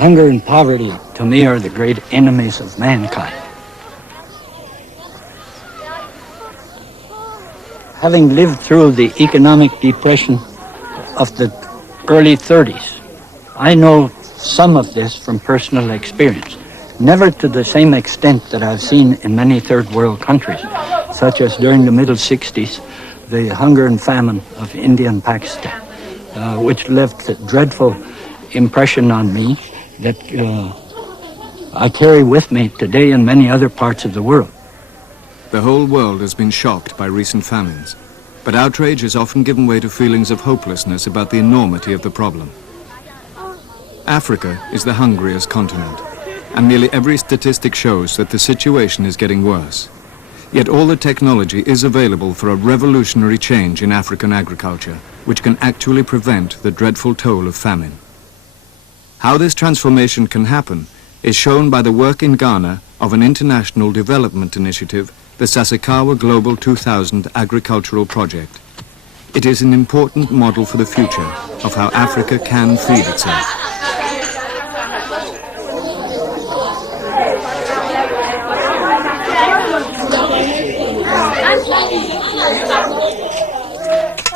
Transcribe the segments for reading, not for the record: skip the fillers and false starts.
Hunger and poverty, to me, are the great enemies of mankind. Having lived through the economic depression of the early 30s, I know some of this from personal experience. Never to the same extent that I've seen in many third world countries, such as during the middle 60s, the hunger and famine of India and Pakistan, which left a dreadful impression on me that I carry with me today in many other parts of the world. The whole world has been shocked by recent famines, but outrage has often given way to feelings of hopelessness about the enormity of the problem. Africa is the hungriest continent, and nearly every statistic shows that the situation is getting worse. Yet all the technology is available for a revolutionary change in African agriculture, which can actually prevent the dreadful toll of famine. How this transformation can happen is shown by the work in Ghana of an international development initiative, the Sasakawa Global 2000 Agricultural Project. It is an important model for the future of how Africa can feed itself.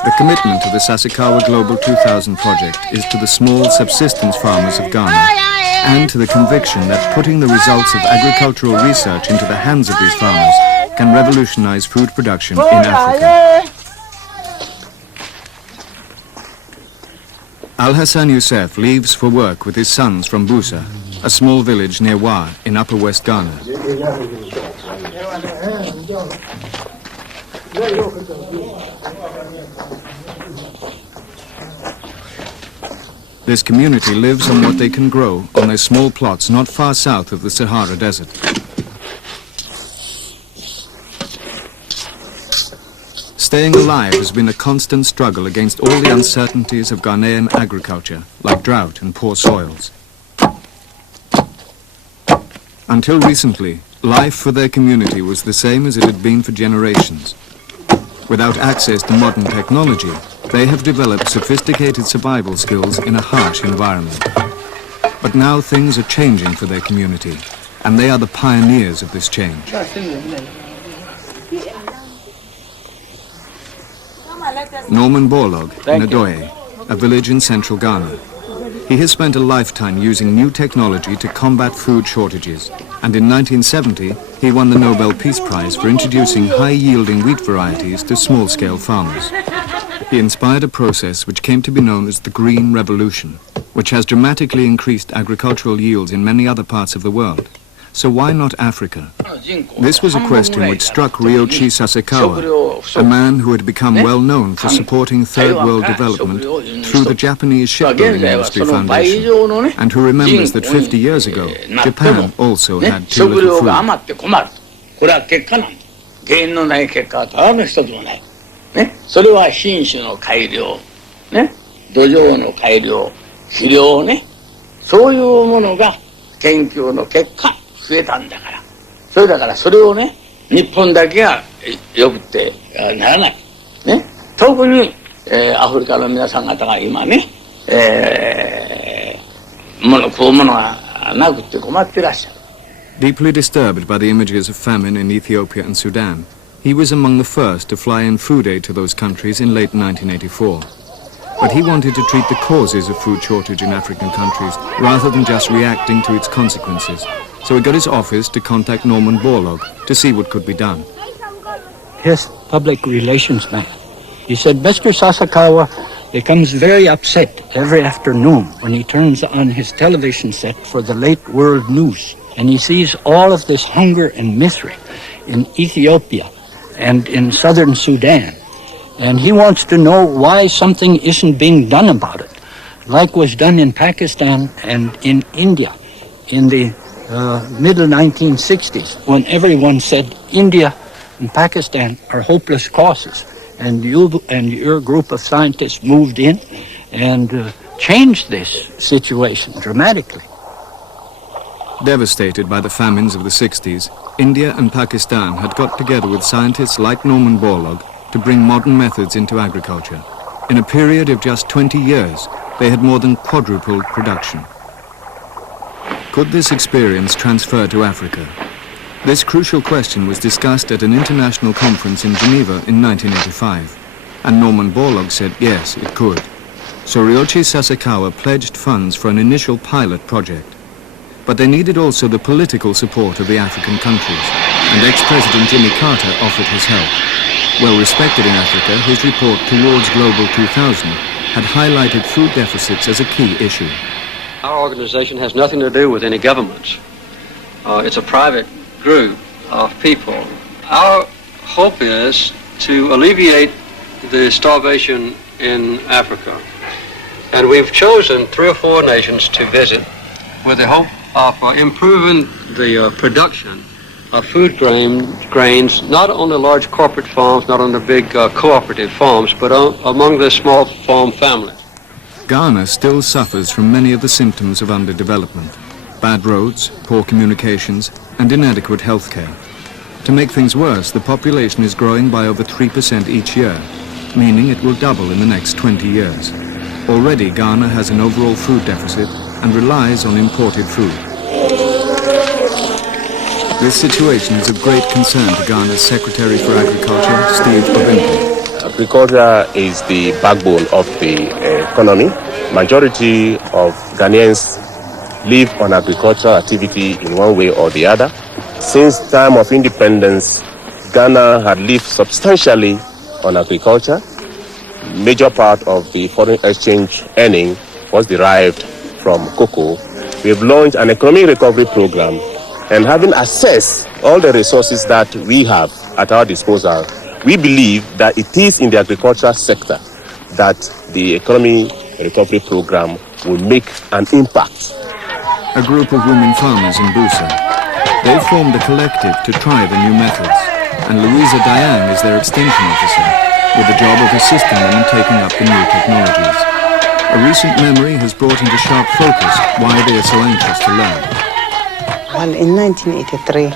The commitment of the Sasakawa Global 2000 project is to the small subsistence farmers of Ghana and to the conviction that putting the results of agricultural research into the hands of these farmers can revolutionize food production in Africa. Al-Hassan Youssef leaves for work with his sons from Busa, a small village near Wa in Upper West Ghana. This community lives on what they can grow on their small plots not far south of the Sahara Desert. Staying alive has been a constant struggle against all the uncertainties of Ghanaian agriculture, like drought and poor soils. Until recently, life for their community was the same as it had been for generations. Without access to modern technology, they have developed sophisticated survival skills in a harsh environment. But now things are changing for their community, and they are the pioneers of this change. Norman Borlaug in Adoye, a village in central Ghana. He has spent a lifetime using new technology to combat food shortages, and in 1970 he won the Nobel Peace Prize for introducing high-yielding wheat varieties to small-scale farmers. He inspired a process which came to be known as the Green Revolution, which has dramatically increased agricultural yields in many other parts of the world. So why not Africa? This was a question which struck Ryoichi Sasakawa, a man who had become well known for supporting third world development through the Japanese Shipbuilding Industry Foundation, and who remembers that 50 years ago, Japan also had too little food. それは品種の改良、ね、土壌の改良、肥料ね、そういうものが研究の結果増えたんだから。それだからそれをね、日本だけがよくってならない。ね、特に、アフリカの皆さん方が今ね、食うものがなくって困ってらっしゃる。Deeply disturbed by the images of famine in Ethiopia and Sudan, he was among the first to fly in food aid to those countries in late 1984. But he wanted to treat the causes of food shortage in African countries rather than just reacting to its consequences. So he got his office to contact Norman Borlaug to see what could be done. His public relations man, he said, Mr. Sasakawa becomes very upset every afternoon when he turns on his television set for the late world news, and he sees all of this hunger and misery in Ethiopia and in southern Sudan. And he wants to know why something isn't being done about it, like was done in Pakistan and in India in the middle 1960s, when everyone said India and Pakistan are hopeless causes. And you and your group of scientists moved in and changed this situation dramatically. Devastated by the famines of the 60s, India and Pakistan had got together with scientists like Norman Borlaug to bring modern methods into agriculture. In a period of just 20 years, they had more than quadrupled production. Could this experience transfer to Africa? This crucial question was discussed at an international conference in Geneva in 1985, and Norman Borlaug said yes, it could. So Ryoichi Sasakawa pledged funds for an initial pilot project. But they needed also the political support of the African countries, and ex-President Jimmy Carter offered his help. Well respected in Africa, his report Towards Global 2000 had highlighted food deficits as a key issue. Our organization has nothing to do with any governments. It's a private group of people. Our hope is to alleviate the starvation in Africa. And we've chosen 3 or 4 nations to visit with the hope of improving the production of food grains, not on the large corporate farms, not on the big cooperative farms, but among the small farm families. Ghana still suffers from many of the symptoms of underdevelopment: bad roads, poor communications, and inadequate health care. To make things worse, the population is growing by over 3% each year, meaning it will double in the next 20 years. Already Ghana has an overall food deficit and relies on imported food. This situation is of great concern to Ghana's Secretary for Agriculture, Steve Obimpe. Agriculture is the backbone of the economy. Majority of Ghanaians live on agricultural activity in one way or the other. Since time of independence, Ghana had lived substantially on agriculture. Major part of the foreign exchange earning was derived from cocoa. We've launched an economic recovery program, and having assessed all the resources that we have at our disposal, we believe that it is in the agricultural sector that the economic recovery program will make an impact. A group of women farmers in Busa. They formed a collective to try the new methods, and Louisa Diang is their extension officer, with the job of assisting them in taking up the new technologies. A recent memory has brought into sharp focus why they are so anxious to learn. Well, in 1983,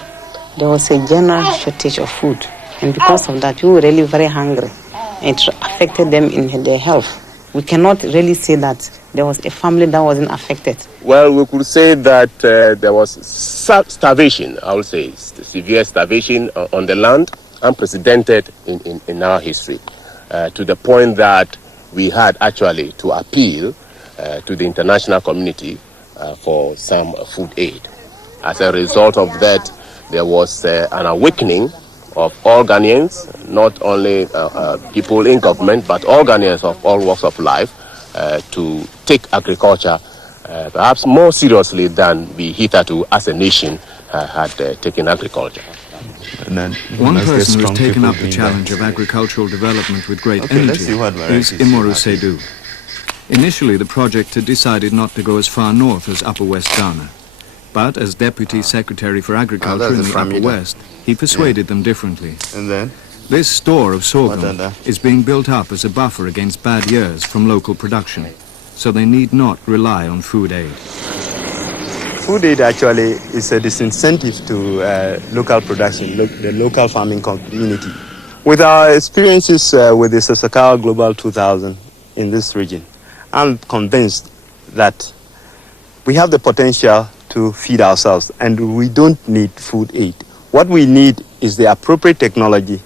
there was a general shortage of food, and because of that, we were really very hungry. It affected them in their health. We cannot really say that there was a family that wasn't affected. Well, we could say that there was starvation, I would say, severe starvation on the land, unprecedented in our history, to the point that we had actually to appeal to the international community for some food aid. As a result of that, there was an awakening of all Ghanaians, not only people in government, but all Ghanaians of all walks of life, to take agriculture perhaps more seriously than we hitherto as a nation had taken agriculture. One person who has taken up the challenge of agricultural development with great energy is Imoru Seydou. Initially, the project had decided not to go as far north as Upper West Ghana. But as Deputy Secretary for Agriculture in the Upper West, he persuaded them differently. And then? This store of sorghum is being built up as a buffer against bad years from local production, so they need not rely on food aid. Food aid actually is a disincentive to local production, the local farming community. With our experiences with the Sasakawa Global 2000 in this region, I'm convinced that we have the potential to feed ourselves, and we don't need food aid. What we need is the appropriate technology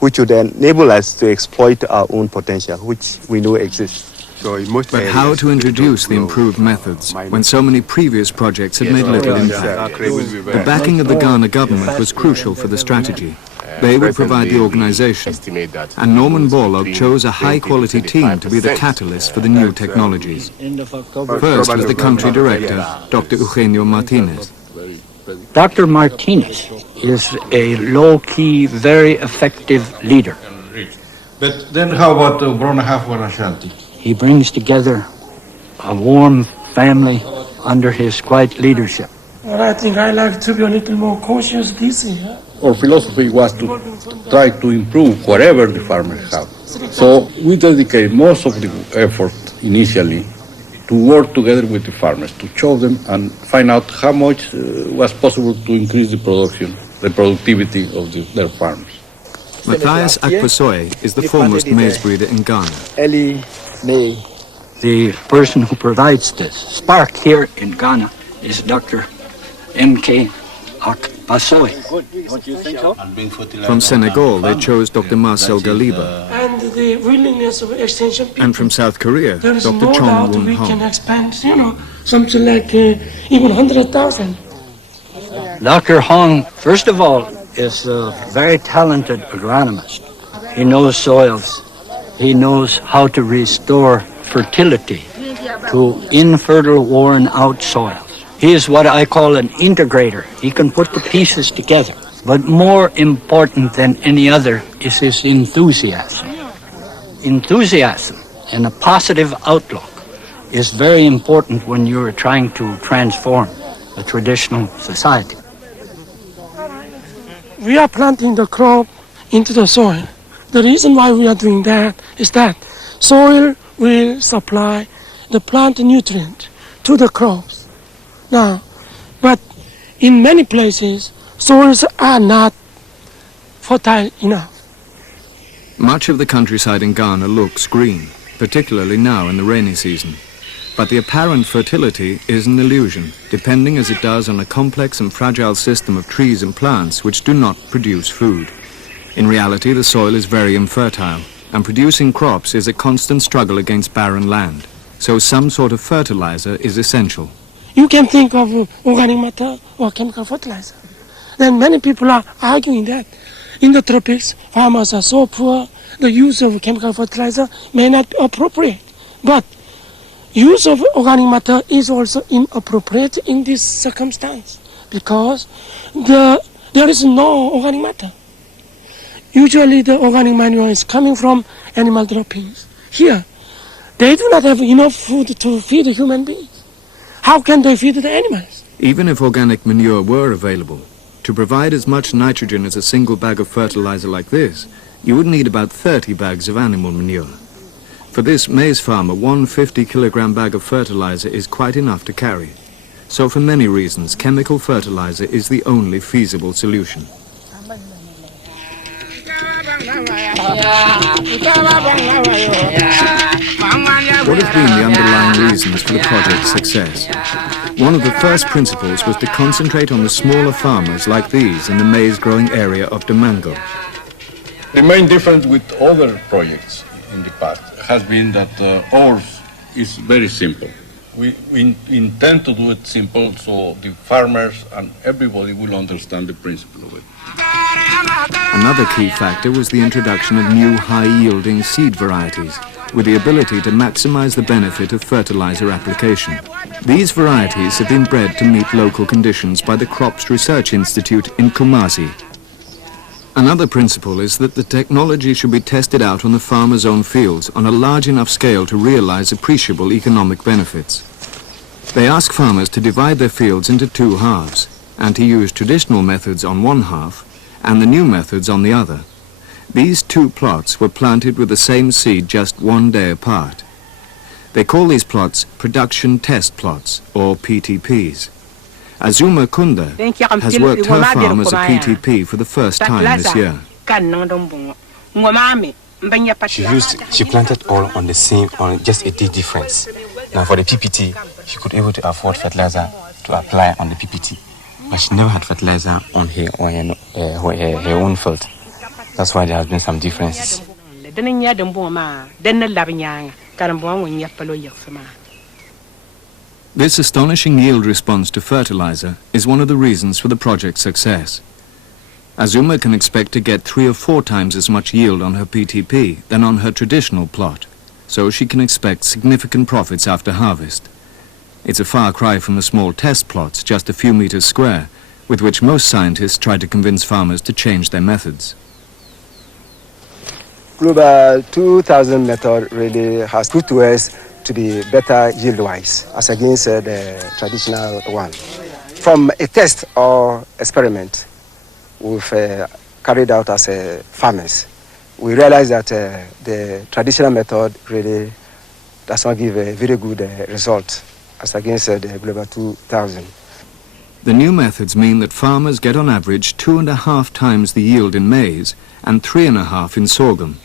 which would enable us to exploit our own potential, which we know exists. But how to introduce the improved methods when so many previous projects had made little impact? The backing of the Ghana government was crucial for the strategy. They would provide the organization, and Norman Borlaug chose a high-quality team to be the catalyst for the new technologies. First was the country director, Dr. Eugenio Martinez. Dr. Martinez is a low-key, very effective leader. But then how about Brona Hafwan Ashanti? He brings together a warm family under his quiet leadership. Well, I think I like to be a little more cautious this year. Our philosophy was to try to improve whatever the farmers have. So we dedicate most of the effort initially to work together with the farmers, to show them and find out how much was possible to increase the production, the productivity of their farms. Matthias Akpasoy is the foremost maize breeder in Ghana. The person who provides this spark here in Ghana is Dr. M.K. Akpasoy. From Senegal, they chose Dr. Marcel Galiba. And the willingness of extension people. And from South Korea, there is Dr. no Chong doubt Woon we can Hong. expand, something like even 100,000. Dr. Hong, first of all, is a very talented agronomist. He knows soils. He knows how to restore fertility to infertile, worn-out soils. He is what I call an integrator. He can put the pieces together. But more important than any other is his enthusiasm. Enthusiasm and a positive outlook is very important when you're trying to transform a traditional society. We are planting the crop into the soil. The reason why we are doing that is that soil will supply the plant nutrient to the crops. Now, but in many places, soils are not fertile enough. Much of the countryside in Ghana looks green, particularly now in the rainy season. But the apparent fertility is an illusion, depending as it does on a complex and fragile system of trees and plants which do not produce food. In reality, the soil is very infertile, and producing crops is a constant struggle against barren land. So some sort of fertilizer is essential. You can think of organic matter or chemical fertilizer. Then many people are arguing that in the tropics, farmers are so poor, the use of chemical fertilizer may not be appropriate. But use of organic matter is also inappropriate in this circumstance because there is no organic matter. Usually the organic manure is coming from animal droppings. Here, they do not have enough food to feed human beings. How can they feed the animals? Even if organic manure were available, to provide as much nitrogen as a single bag of fertilizer like this, you would need about 30 bags of animal manure. For this maize farmer, one 50-kilogram bag of fertilizer is quite enough to carry. So for many reasons, chemical fertilizer is the only feasible solution. What have been the underlying reasons for the project's success? One of the first principles was to concentrate on the smaller farmers like these in the maize-growing area of Damango. The main difference with other projects in the past has been that ours is very simple. We intend to do it simple so the farmers and everybody will understand the principle of it. Another key factor was the introduction of new high-yielding seed varieties with the ability to maximize the benefit of fertilizer application. These varieties have been bred to meet local conditions by the Crops Research Institute in Kumasi. Another principle is that the technology should be tested out on the farmer's own fields on a large enough scale to realize appreciable economic benefits. They ask farmers to divide their fields into two halves and to use traditional methods on one half and the new methods on the other. These two plots were planted with the same seed just 1 day apart. They call these plots production test plots, or PTPs. Azuma Kunda has worked her farm as a PTP for the first time this year. She planted all on the same, on just a day difference. Now for the PPT, she could able to afford fertilizer to apply on the PPT, but she never had fertilizer on her own field. That's why there has been some differences. This astonishing yield response to fertilizer is one of the reasons for the project's success. Azuma can expect to get 3 or 4 times as much yield on her PTP than on her traditional plot, so she can expect significant profits after harvest. It's a far cry from the small test plots, just a few meters square, with which most scientists try to convince farmers to change their methods. Global 2000 method really has proved to us to be better yield-wise as against the traditional one. From a test or experiment we've carried out as farmers, we realized that the traditional method really does not give a very good result as against the Global 2000. The new methods mean that farmers get on average 2.5 times the yield in maize and 3.5 in sorghum.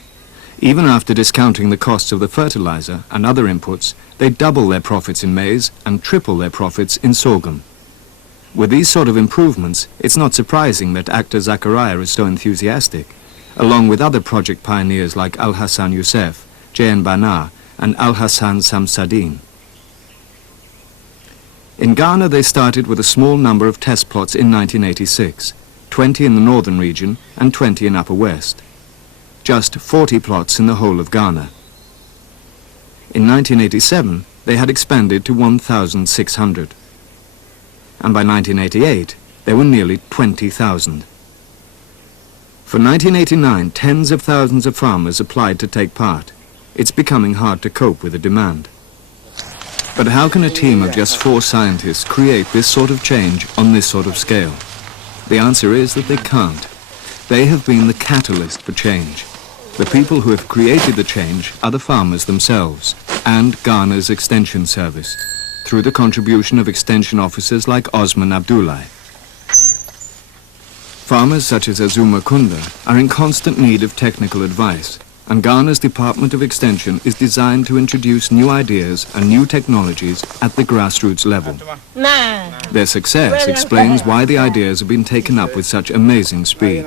Even after discounting the costs of the fertilizer and other inputs, they double their profits in maize and triple their profits in sorghum. With these sort of improvements, it's not surprising that actor Zakaria is so enthusiastic, along with other project pioneers like Al-Hassan Youssef, J.N. Bana, and Al-Hassan Samsadin. In Ghana, they started with a small number of test plots in 1986, 20 in the northern region and 20 in Upper West. Just 40 plots in the whole of Ghana. In 1987, they had expanded to 1,600. And by 1988, there were nearly 20,000. For 1989, tens of thousands of farmers applied to take part. It's becoming hard to cope with the demand. But how can a team of just 4 scientists create this sort of change on this sort of scale? The answer is that they can't. They have been the catalyst for change. The people who have created the change are the farmers themselves and Ghana's Extension Service, through the contribution of Extension officers like Osman Abdullahi. Farmers such as Azuma Kunda are in constant need of technical advice, and Ghana's Department of Extension is designed to introduce new ideas and new technologies at the grassroots level. Their success explains why the ideas have been taken up with such amazing speed.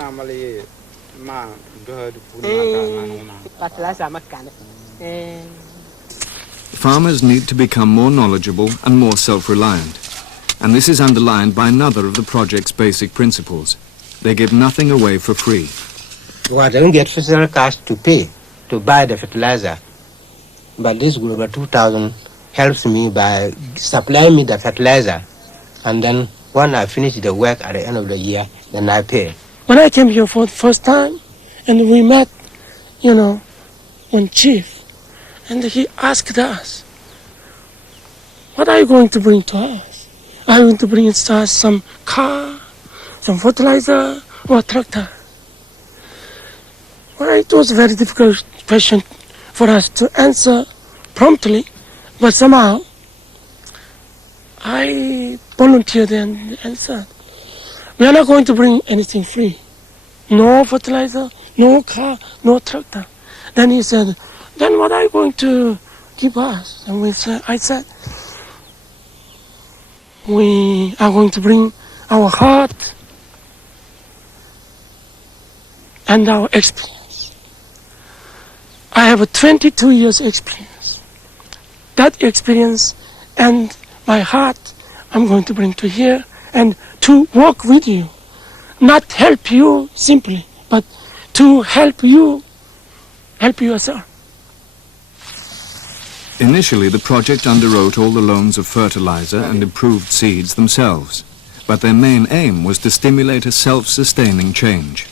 Farmers need to become more knowledgeable and more self-reliant, and this is underlined by another of the project's basic principles. They give nothing away for free. I don't get physical cash to pay to buy the fertilizer, but this Global 2000 helps me by supplying me the fertilizer, and then when I finish the work at the end of the year, then I pay. When I came here for the first time, and we met, one chief, and he asked us, what are you going to bring to us? Are you going to bring us some car, some fertilizer, or tractor? Well, it was a very difficult question for us to answer promptly, but somehow I volunteered and answered. We are not going to bring anything free. No fertilizer, no car, no tractor. Then he said, then what are you going to give us? And I said, we are going to bring our heart and our experience. I have a 22 years experience. That experience and my heart I'm going to bring to here and to work with you. Not help you simply, but to help you yourself. Initially, the project underwrote all the loans of fertilizer and improved seeds themselves, but their main aim was to stimulate a self-sustaining change.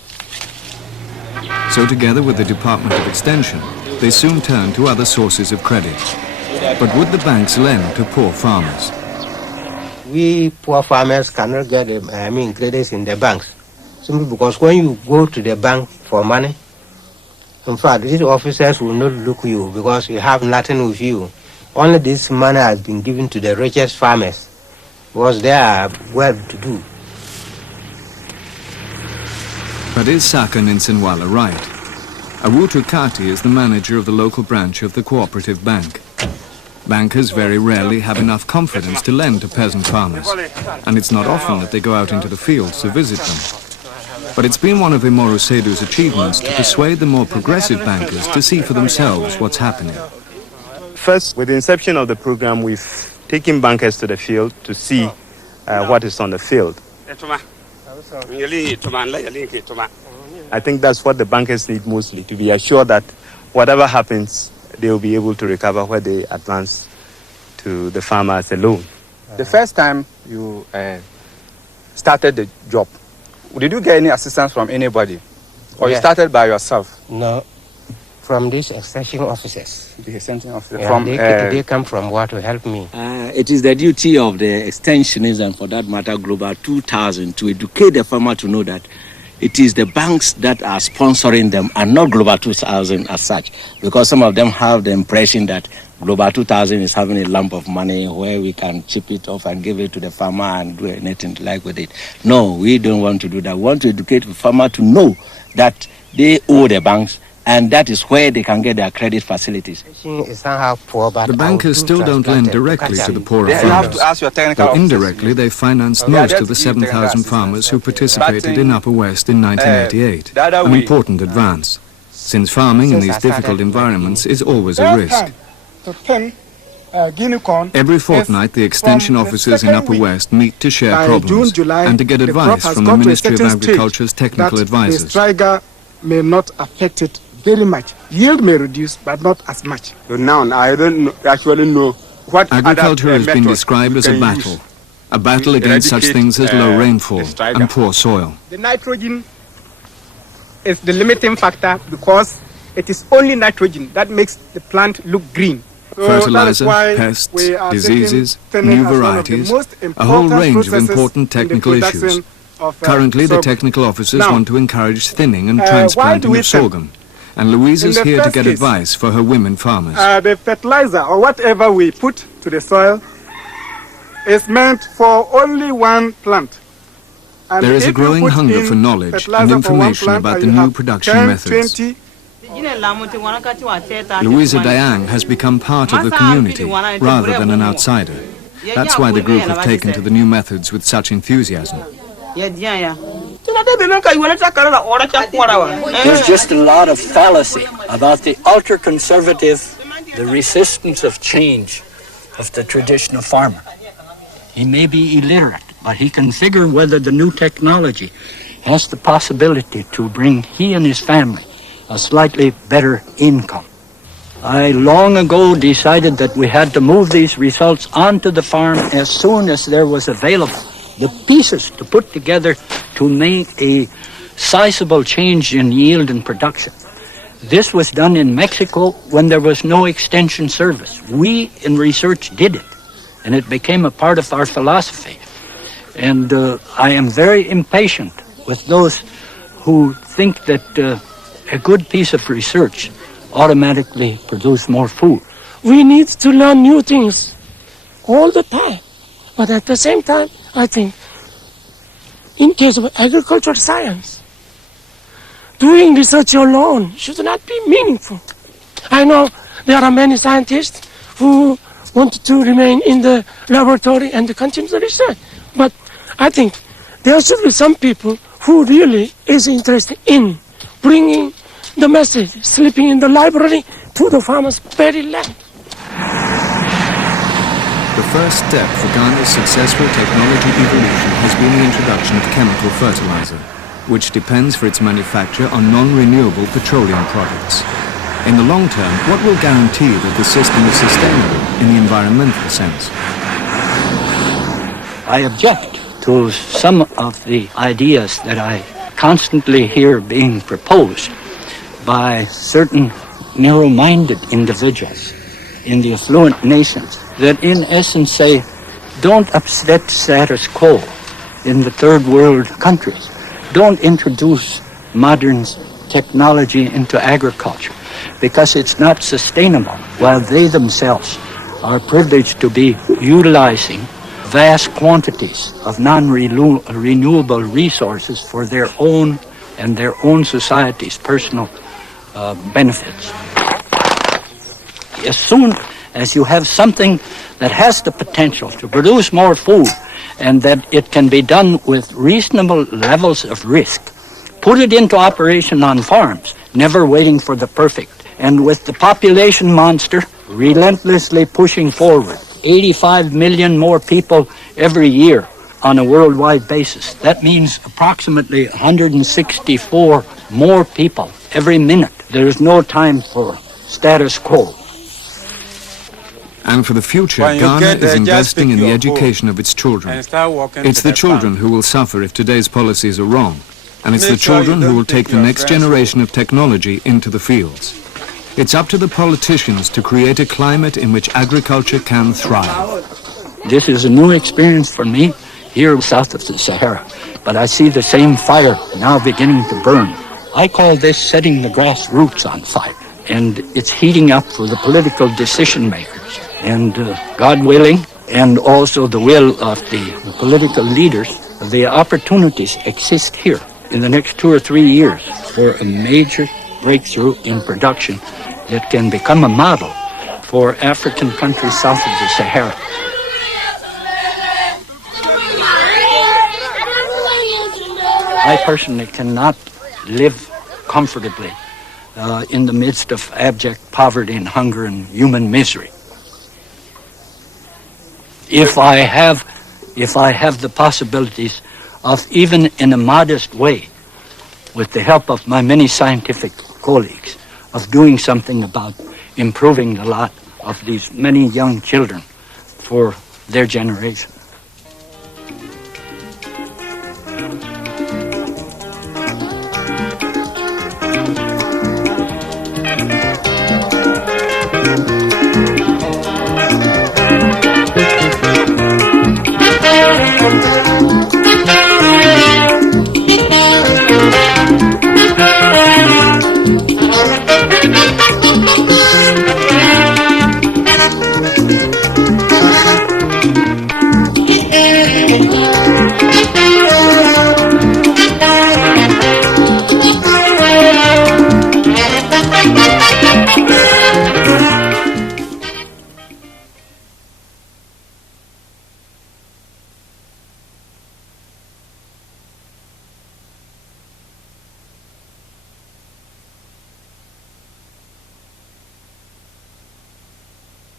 So together with the Department of Extension, they soon turned to other sources of credit. But would the banks lend to poor farmers? We poor farmers cannot get credits in the banks, simply because when you go to the bank for money, in fact, these officers will not look you because you have nothing with you. Only this money has been given to the richest farmers because they are well to do. But is Saka Ninsinwala right? Awutu Kati is the manager of the local branch of the cooperative bank. Bankers very rarely have enough confidence to lend to peasant farmers, and it's not often that they go out into the fields to visit them. But it's been one of Imoru Sedu's achievements to persuade the more progressive bankers to see for themselves what's happening. First, with the inception of the program, we've taken bankers to the field to see what is on the field. I think that's what the bankers need mostly, to be assured that whatever happens, they will be able to recover what they advance to the farmer as a loan. The first time you started the job, did you get any assistance from anybody? Or you started by yourself? No, from these extension officers. The extension officers? Yeah, they come from what to help me. It is the duty of the extensionists and for that matter Global 2000 to educate the farmer to know that it is the banks that are sponsoring them and not Global 2000 as such, because some of them have the impression that Global 2000 is having a lump of money where we can chip it off and give it to the farmer and do anything like with it. No, we don't want to do that. We want to educate the farmer to know that they owe the banks and that is where they can get their credit facilities. The bankers still don't lend directly to the poorer You have to farmers, ask your technical though officers. indirectly they financed most of the 7,000 farmers who participated in Upper West in 1988, an important advance, since farming in these difficult environments is always a risk. Every fortnight, the extension officers in Upper West meet to share problems and to get advice from the Ministry of Agriculture's technical advisors. The striga may not affect it very much. Yield may reduce, but not as much. So now I don't actually know what Agriculture has been methods described as a you can battle, a battle against such eradicate, things as low rainfall the striga. and poor soil. The nitrogen is the limiting factor because it is only nitrogen that makes the plant look green. So Fertilizer, that is why pests, we are diseases, taking thinning new as one of the varieties, most a whole important range of processes important in the technical issues. production of, Currently, the sorghum. technical officers Now, want to encourage thinning and why do transplanting we of think? sorghum, and Louise In is the here to first get case, advice for her women farmers. The fertilizer or whatever we put to the soil is meant for only one plant. And There is a if you growing put hunger in for knowledge and fertilizer for one information plant about and the you new have production 10, methods. 20, Louisa Dayang has become part of the community rather than an outsider. That's why the group have taken to the new methods with such enthusiasm. There's just a lot of fallacy about the ultra-conservative, the resistance of change of the traditional farmer. He may be illiterate, but he can figure whether the new technology has the possibility to bring he and his family a slightly better income. I long ago decided that we had to move these results onto the farm as soon as there was available the pieces to put together to make a sizable change in yield and production. This was done in Mexico when there was no extension service. We in research did it, and it became a part of our philosophy. And I am very impatient with those who think that a good piece of research automatically produce more food. We need to learn new things all the time. But at the same time, I think, in case of agricultural science, doing research alone should not be meaningful. I know there are many scientists who want to remain in the laboratory and continue the research. But I think there should be some people who really is interested in bringing the message, slipping in the library to the farmer's very land. The first step for Ghana's successful technology evolution has been the introduction of chemical fertilizer, which depends for its manufacture on non-renewable petroleum products. In the long term, what will guarantee that the system is sustainable in the environmental sense? I object to some of the ideas that I constantly hear being proposed by certain narrow-minded individuals in the affluent nations that in essence say, don't upset status quo in the third world countries. Don't introduce modern technology into agriculture because it's not sustainable while they themselves are privileged to be utilizing vast quantities of non-renewable resources for their own and their own society's personal benefits. As soon as you have something that has the potential to produce more food and that it can be done with reasonable levels of risk, put it into operation on farms, never waiting for the perfect. And with the population monster relentlessly pushing forward, 85 million more people every year on a worldwide basis. That means approximately 164 more people every minute. There is no time for status quo. And for the future, Ghana is investing in the education of its children. It's the children who will suffer if today's policies are wrong. And it's the children who will take the next generation of technology into the fields. It's up to the politicians to create a climate in which agriculture can thrive. This is a new experience for me here south of the Sahara, but I see the same fire now beginning to burn. I call this setting the grassroots on fire, and it's heating up for the political decision makers. And God willing, and also the will of the political leaders, the opportunities exist here in the next 2 or 3 years for a major breakthrough in production that can become a model for African countries south of the Sahara. I personally cannot live comfortably in the midst of abject poverty and hunger and human misery. If I have the possibilities of, even in a modest way, with the help of my many scientific colleagues, of doing something about improving the lot of these many young children for their generation,